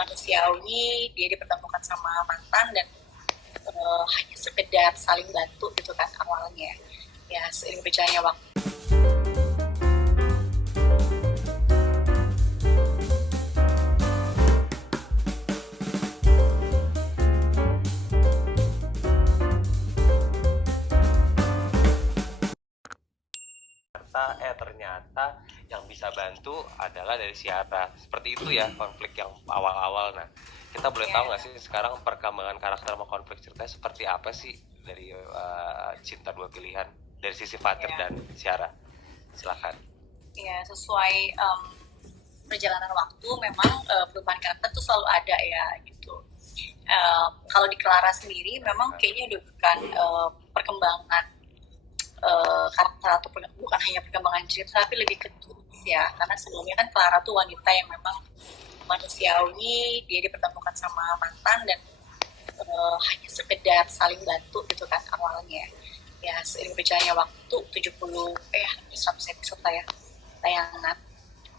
manusiawi, dia dipertemukan sama mantan dan hanya sekedar saling bantu gitu kan awalnya. Ya seiring berjalannya waktu. Ternyata yang bisa bantu adalah dari Ciara. Seperti itu ya konflik yang awal-awal. Nah, kita boleh tahu nggak Ya, sih sekarang perkembangan karakter sama konflik ceritanya seperti apa sih dari cinta dua pilihan dari sisi Fatir ya, dan Ciara? Silakan. ya sesuai perjalanan waktu memang perubahan karakter tuh selalu ada ya gitu. Kalau di Clara sendiri memang kayaknya udah bukan perkembangan karakter atau bukan hanya perkembangan cerita tapi lebih ke tools ya, karena sebelumnya kan Clara tuh wanita yang memang manusiawi, dia dipertemukan sama mantan dan hanya sekedar saling bantu gitu kan awalnya. Ya seiring berjalannya waktu 70 100 episode lah ya tayangan,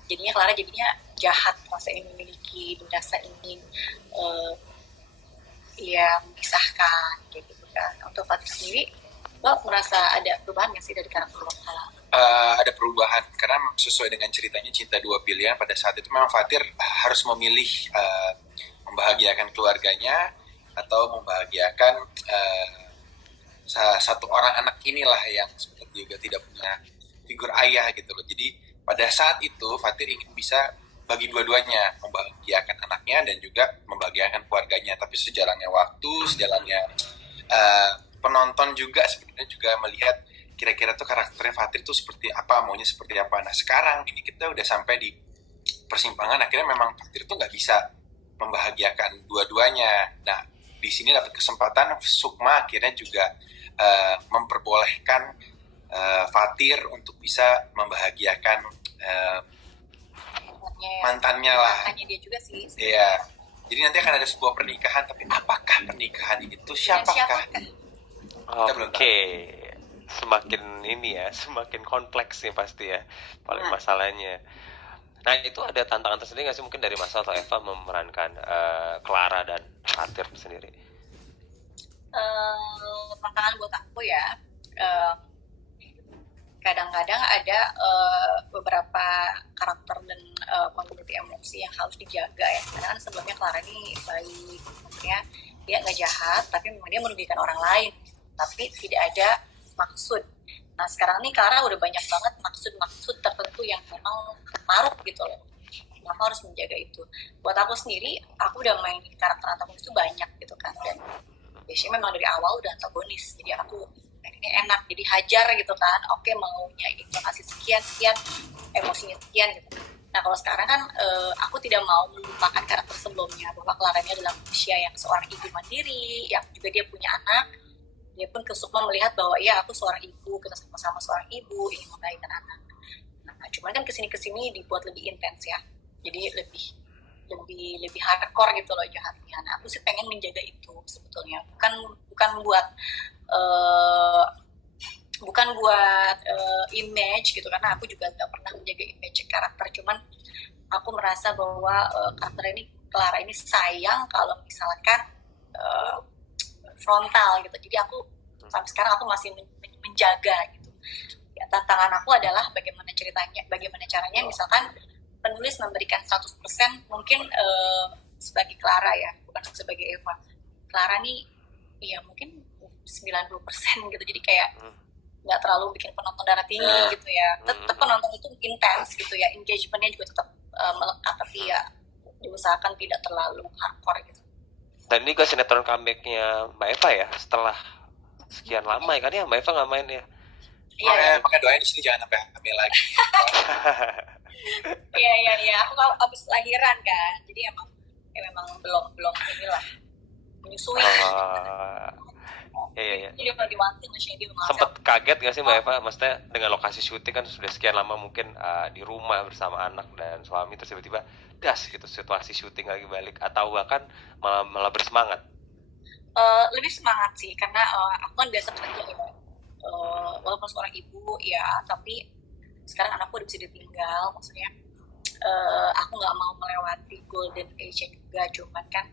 jadinya Clara jadinya jahat, rasa ingin memiliki, rasa ingin uh, ya memisahkan kayak gitu kan. Untuk Fatih sendiri, lo merasa ada perubahan nggak sih dari karakter lo? Ada perubahan karena sesuai dengan ceritanya cinta dua pilihan pada saat itu memang Fatir harus memilih membahagiakan keluarganya atau membahagiakan satu orang anak inilah yang sebenarnya juga tidak punya figur ayah gitu loh. Jadi pada saat itu Fatir ingin bisa bagi dua-duanya, membahagiakan anaknya dan juga membahagiakan keluarganya. Tapi sejalannya waktu, sejalannya penonton juga sebenarnya juga melihat kira-kira tuh karakternya Fatir tuh seperti apa, maunya seperti apa. Nah sekarang ini kita udah sampai di persimpangan, akhirnya memang Fatir tuh nggak bisa membahagiakan dua-duanya. Nah di sini dapat kesempatan Sukma akhirnya juga memperbolehkan Fatir untuk bisa membahagiakan mantannya lah. Mantannya dia juga sih. Iya. Jadi nanti akan ada sebuah pernikahan, tapi apakah pernikahan itu siapakah? Kita belum tahu. Oke, semakin ini ya, semakin kompleks nih pasti ya, paling masalahnya. Nah itu ada tantangan tersendiri nggak sih mungkin dari Masa atau Eva memerankan Clara dan Fatir sendiri? Tantangan buat aku ya, kadang-kadang ada beberapa karakter dan kondisi emosi yang harus dijaga ya. Karena kan sebelumnya Clara ini baik, maksudnya dia nggak jahat, tapi memang dia merugikan orang lain, tapi tidak ada maksud. Nah sekarang nih Clara udah banyak banget maksud-maksud tertentu yang memang taruh gitu loh. Kenapa harus menjaga itu? Buat aku sendiri, aku udah main karakter antagonis itu banyak gitu kan, dan biasanya memang dari awal udah antagonis, jadi aku ini enak, jadi hajar gitu kan, oke maunya itu kasih sekian sekian, emosinya sekian gitu. Nah kalau sekarang kan aku tidak mau melupakan karakter sebelumnya, bahwa Clara ini adalah manusia yang seorang ibu mandiri, yang juga dia punya anak. Dia pun ke Sukma melihat bahwa ya aku seorang ibu, kita sama-sama seorang ibu ingin membaikkan anak. Nah cuman kan kesini dibuat lebih intens ya, jadi lebih hardcore gitu loh jahatnya. Nah aku sih pengen menjaga itu sebetulnya, bukan buat uh, image gitu, karena aku juga nggak pernah menjaga image karakter. Cuman aku merasa bahwa karakter ini Clara ini sayang kalau misalkan uh, frontal gitu. Jadi aku sampai sekarang aku masih menjaga gitu. Ya, tantangan aku adalah bagaimana caranya misalkan penulis memberikan 100% mungkin sebagai Clara ya, bukan sebagai Eva. Clara nih ya mungkin 90% gitu, jadi kayak nggak terlalu bikin penonton darah tinggi gitu ya. Tetap penonton itu intens gitu ya, engagementnya juga tetap melekat, tapi ya diusahakan tidak terlalu hardcore gitu. Dan ini juga sinetron comebacknya Mbak Eva ya, setelah sekian lama ya kan ya Mbak Eva nggak main ya. Iya, Makanya doain di sini jangan sampai hamil lagi. iya. Aku kalau abis lahiran kan, jadi memang belum inilah menyusui. Iya. Jadi mau diwanti masih dia Sempet kaget gak sih Mbak Eva? Maksudnya dengan lokasi syuting kan sudah sekian lama mungkin di rumah bersama anak dan suami, terus tiba-tiba das gitu situasi syuting lagi balik, atau bahkan malah bersemangat? Lebih semangat sih, karena aku kan biasa kerja ya, walaupun seorang ibu ya, tapi sekarang anakku udah bisa ditinggal, maksudnya aku nggak mau melewati golden age juga, cuman kan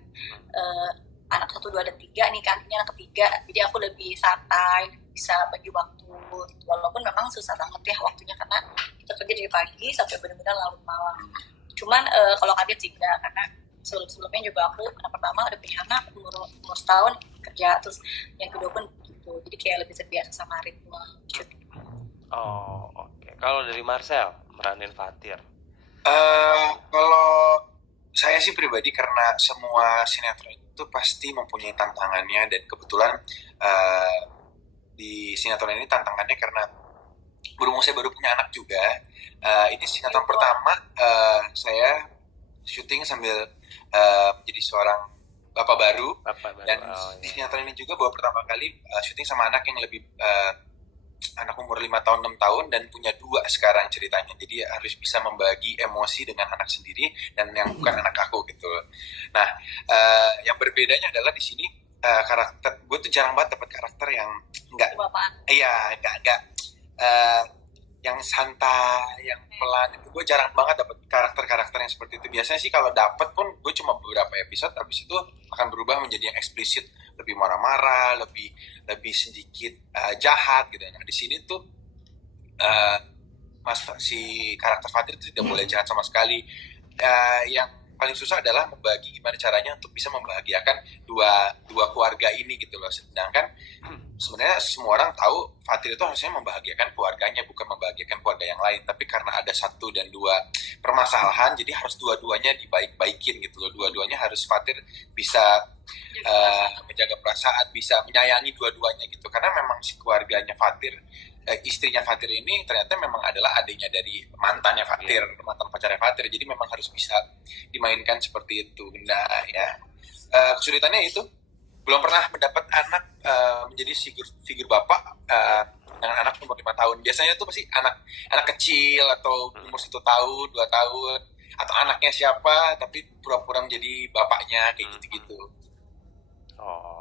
anak 1, 2, dan 3 nih kan, ini anak ketiga, jadi aku lebih santai, bisa bagi waktu gitu. Walaupun memang susah banget ya waktunya karena kita kerja dari pagi sampai benar-benar larut malam. Cuman kalau kaget sih enggak, karena sebelumnya juga aku anak pertama udah punya anak umur setahun kerja, terus yang kedua pun gitu, jadi kayak lebih terbiasa sama ritme gitu. Oh, oke. Kalau dari Marcel meranin Fatir. Kalau saya sih pribadi, karena semua sinetron itu pasti mempunyai tantangannya, dan kebetulan di sinetron ini tantangannya karena berhubung saya baru punya anak juga. Ini sinetron pertama saya syuting sambil menjadi seorang bapak baru, dan di sinetron ini juga baru pertama kali syuting sama anak yang lebih anak umur 5 tahun 6 tahun dan punya 2 sekarang ceritanya, jadi harus bisa membagi emosi dengan anak sendiri dan yang bukan anak aku gitu. Nah, yang berbedanya adalah di sini karakter gue tuh jarang banget dapat karakter yang enggak, enggak yang santai, yang pelan. Itu gue jarang banget dapat karakter-karakter yang seperti itu. Biasanya sih kalau dapat pun gue cuma beberapa episode, habis itu akan berubah menjadi yang eksplisit, lebih marah-marah, lebih sedikit jahat gitu. Nah di sini tuh si karakter Fatir itu tidak boleh jahat sama sekali. Yang paling susah adalah membagi, gimana caranya untuk bisa membahagiakan dua keluarga ini gitu loh. Sedangkan sebenarnya semua orang tahu Fatir itu harusnya membahagiakan keluarganya, bukan membahagiakan keluarga yang lain. Tapi karena ada 1 dan 2 permasalahan, jadi harus dua-duanya dibaik-baikin gitu loh. Dua-duanya harus Fatir bisa menjaga perasaan, bisa menyayangi dua-duanya gitu. Karena memang si keluarganya Fatir, istrinya Fatir ini ternyata memang adalah adiknya dari mantannya Fatir, mantan pacarnya Fatir. Jadi memang harus bisa dimainkan seperti itu. Nah ya, kesulitannya itu belum pernah mendapat anak menjadi figur bapak dengan anak umur 5 tahun. Biasanya tuh pasti anak kecil atau umur 1 tahun 2 tahun, atau anaknya siapa tapi pura-pura menjadi bapaknya kayak gitu-gitu. Oh,